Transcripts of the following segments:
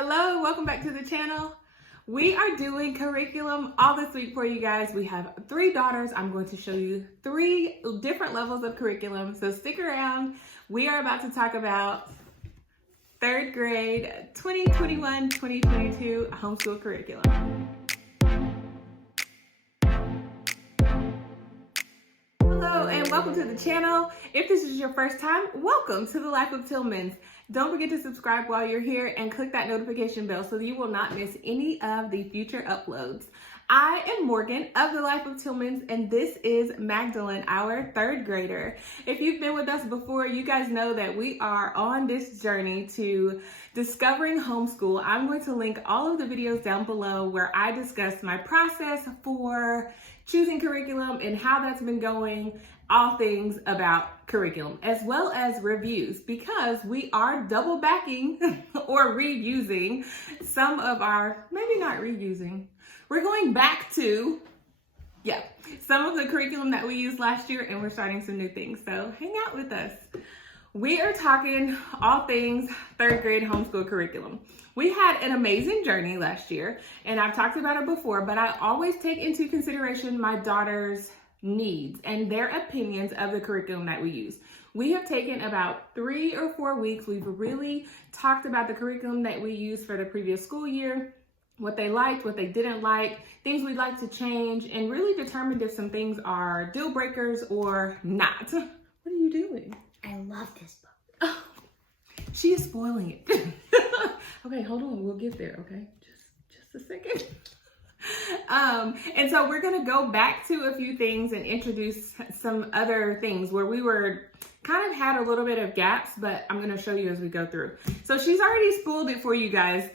Hello, welcome back to the channel. We are doing curriculum all this week for you guys. We have 3 daughters. I'm going to show you 3 different levels of curriculum, so stick around. We are about to talk about 3rd grade 2021-2022 homeschool curriculum. Hello and welcome to the channel. If this is your first time, welcome to the Life of Tillmans. Don't forget to subscribe while you're here and click that notification bell so that you will not miss any of the future uploads. I am Morgan of the Life of Tillmans, and this is Magdalene, our 3rd grader. If you've been with us before, you guys know that we are on this journey to discovering homeschool. I'm going to link all of the videos down below where I discuss my process for choosing curriculum and how that's been going, all things about curriculum, as well as reviews, because we are double backing or reusing some of our, maybe not reusing, we're going back to, some of the curriculum that we used last year, and we're starting some new things. So hang out with us. We are talking all things 3rd grade homeschool curriculum. We had an amazing journey last year, and I've talked about it before, but I always take into consideration my daughter's needs and their opinions of the curriculum that we use. We have taken about 3 or 4 weeks. We've really talked about the curriculum that we used for the previous school year, what they liked, what they didn't like, things we'd like to change, and really determined if some things are deal breakers or not. What are you doing? I love this book. Oh, she is spoiling it. Okay, hold on. We'll get there, okay? Just a second. And so we're going to go back to a few things and introduce some other things where we were kind of had a little bit of gaps, but I'm going to show you as we go through. So she's already spoiled it for you guys.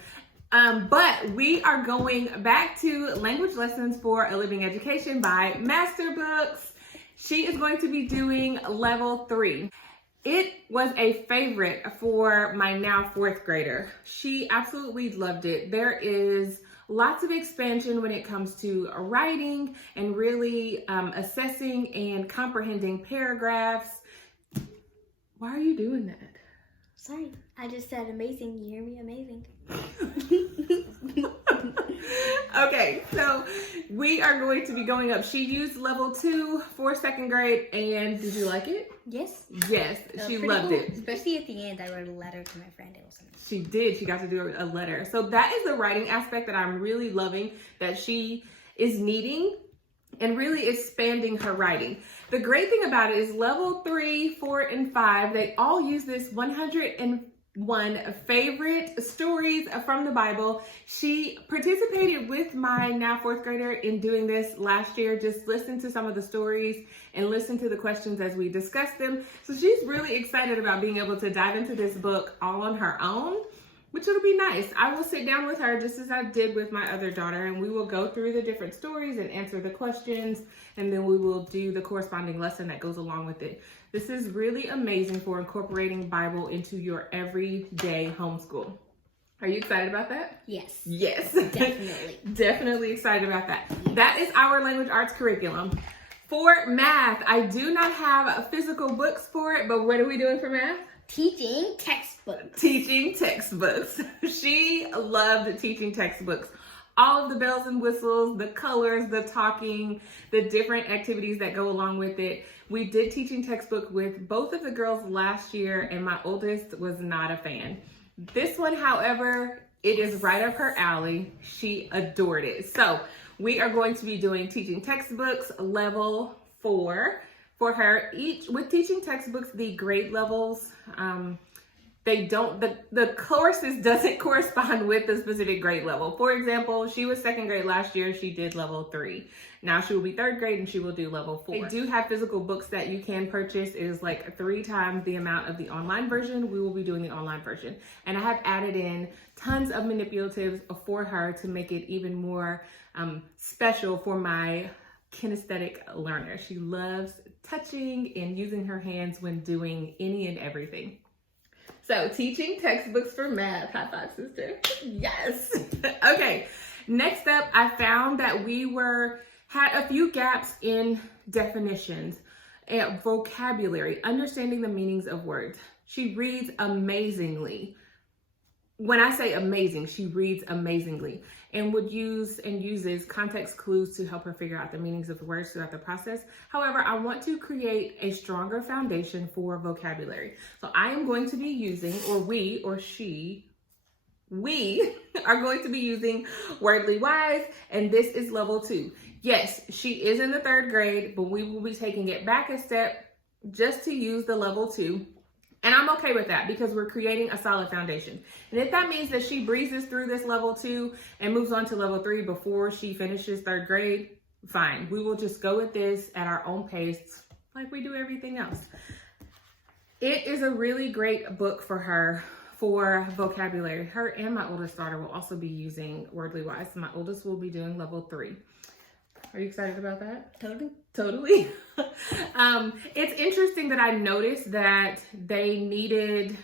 But we are going back to language lessons for a living education by Master Books. She is going to be doing level 3. It was a favorite for my now 4th grader. She absolutely loved it. There is lots of expansion when it comes to writing and really assessing and comprehending paragraphs. Why are you doing that? Sorry, I just said amazing. You hear me? Amazing. Okay, so we are going to be going up. She used level 2 for 2nd grade, and did you like it? Yes. Yes, she loved cool. it. Especially at the end, I wrote a letter to my friend. It was amazing. She did. She got to do a letter. So that is the writing aspect that I'm really loving, that she is needing and really expanding her writing. The great thing about it is level 3, 4, and 5, they all use this 101 favorite stories from the Bible. She participated with my now 4th grader in doing this last year. Just listen to some of the stories and listen to the questions as we discuss them. So she's really excited about being able to dive into this book all on her own, which will be nice. I will sit down with her just as I did with my other daughter, and we will go through the different stories and answer the questions, and then we will do the corresponding lesson that goes along with it. This is really amazing for incorporating Bible into your everyday homeschool. Are you excited about that? Yes. Yes. Definitely. Definitely excited about that. That is our language arts curriculum. For math, I do not have physical books for it, but what are we doing for math? Teaching textbooks. Teaching textbooks. She loved teaching textbooks. All of the bells and whistles, the colors, the talking, the different activities that go along with it. We did teaching textbook with both of the girls last year, and my oldest was not a fan. This one, however, it is right up her alley. She adored it. So we are going to be doing teaching textbooks level 4 for her. Each with teaching textbooks, the grade levels, they don't, the courses doesn't correspond with the specific grade level. For example, she was 2nd grade last year. She did level 3. Now she will be 3rd grade and she will do level 4. They do have physical books that you can purchase. It is like 3 times the amount of the online version. We will be doing the online version. And I have added in tons of manipulatives for her to make it even more special for my kinesthetic learner. She loves touching and using her hands when doing any and everything. So teaching textbooks for math. High five, sister. Yes. Okay. Next up, I found that we had a few gaps in definitions and vocabulary, understanding the meanings of words. She reads amazingly. when I say amazing, she reads amazingly and would use and uses context clues to help her figure out the meanings of the words throughout the process. However, I want to create a stronger foundation for vocabulary. So I am going to be using, or we are going to be using Wordly Wise, and this is level 2. Yes, she is in the 3rd grade, but we will be taking it back a step just to use the level 2. And I'm okay with that because we're creating a solid foundation. And if that means that she breezes through this level 2 and moves on to level 3 before she finishes 3rd grade, fine. We will just go with this at our own pace like we do everything else. It is a really great book for her for vocabulary. Her and my oldest daughter will also be using Wordly Wise. My oldest will be doing level 3. Are you excited about that? Totally. It's interesting that I noticed that they needed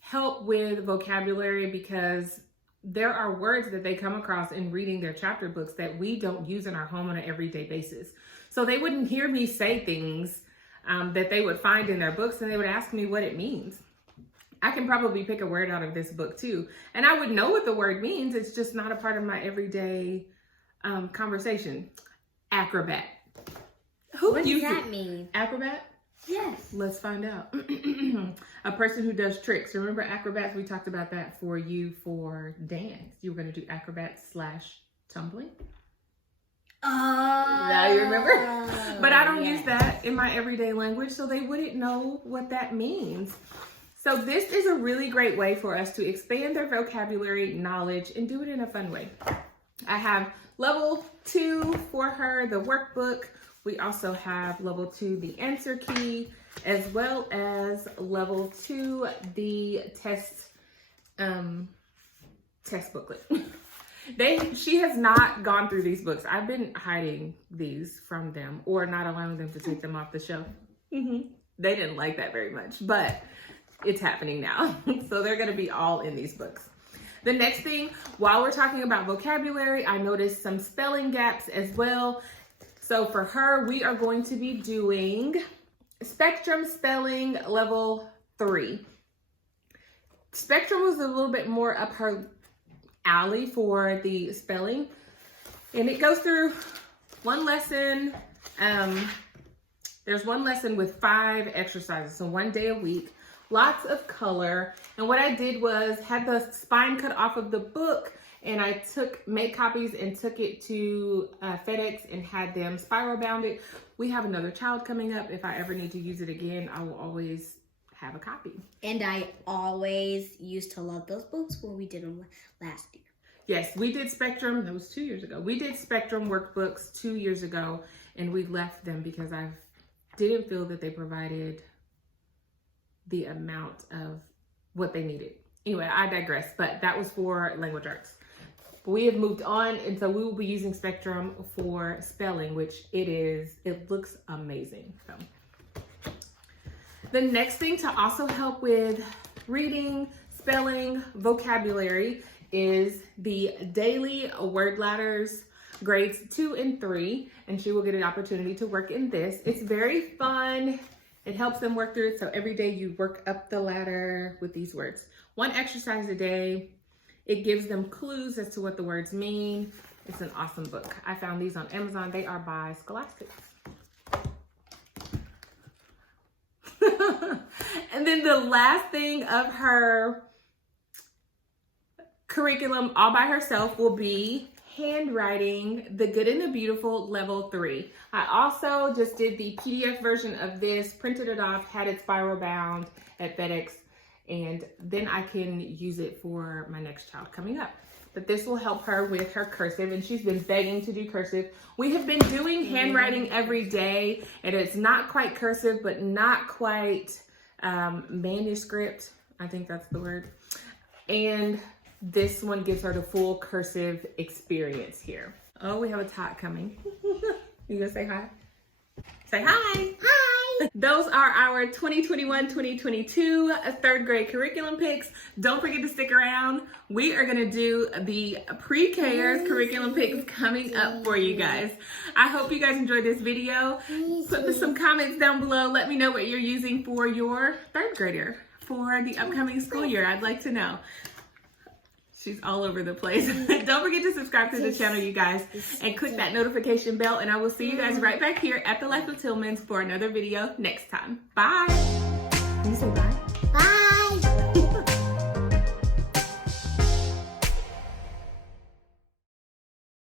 help with vocabulary because there are words that they come across in reading their chapter books that we don't use in our home on an everyday basis. So they wouldn't hear me say things that they would find in their books, and they would ask me what it means. I can probably pick a word out of this book too, and I would know what the word means. It's just not a part of my everyday conversation. Acrobat. What does that mean? Acrobat? Yes. Let's find out. A person who does tricks. Remember acrobats? We talked about that for you for dance. You were going to do acrobat/tumbling. Now you remember? But I don't use that in my everyday language, so they wouldn't know what that means. So this is a really great way for us to expand their vocabulary knowledge and do it in a fun way. I have level 2 for her, the workbook. We also have level 2, the answer key, as well as level 2, the test booklet. She has not gone through these books. I've been hiding these from them or not allowing them to take them off the shelf. They didn't like that very much, but it's happening now. So they're going to be all in these books. The next thing, while we're talking about vocabulary, I noticed some spelling gaps as well. So for her, we are going to be doing Spectrum Spelling Level 3. Spectrum was a little bit more up her alley for the spelling. And it goes through one lesson. There's one lesson with 5 exercises, so 1 day a week. Lots of color. And what I did was had the spine cut off of the book, and I made copies and took it to FedEx and had them spiral bound it. We have another child coming up. If I ever need to use it again, I will always have a copy. And I always used to love those books when we did them last year. Yes, we did Spectrum. That was 2 years ago. We did Spectrum workbooks 2 years ago, and we left them because I didn't feel that they provided the amount of what they needed. Anyway, I digress, but that was for language arts. We have moved on, and so we will be using Spectrum for spelling, which it looks amazing. So the next thing to also help with reading, spelling, vocabulary is the daily word ladders, grades 2 and 3, and she will get an opportunity to work in this. It's very fun. It helps them work through it. So every day you work up the ladder with these words. 1 exercise a day. It gives them clues as to what the words mean. It's an awesome book. I found these on Amazon. They are by Scholastic. And then the last thing of her curriculum all by herself will be handwriting, the Good and the Beautiful level 3. I also just did the PDF version of this, printed it off, had it spiral bound at FedEx, and then I can use it for my next child coming up. But this will help her with her cursive, and she's been begging to do cursive. We have been doing handwriting every day, and it's not quite cursive, but not quite manuscript. I think that's the word. And this one gives her the full cursive experience here. Oh, we have a tot coming. You gonna say hi? Say hi. Hi. Those are our 2021-2022 3rd grade curriculum picks. Don't forget to stick around. We are gonna do the pre-Kers curriculum picks coming up for you guys. I hope you guys enjoyed this video. Put some comments down below. Let me know what you're using for your 3rd grader for the upcoming school year. I'd like to know. She's all over the place. Don't forget to subscribe to the channel, you guys, and click that notification bell. And I will see you guys right back here at the Life of Tillmans for another video next time. Bye. Can you say bye? Bye.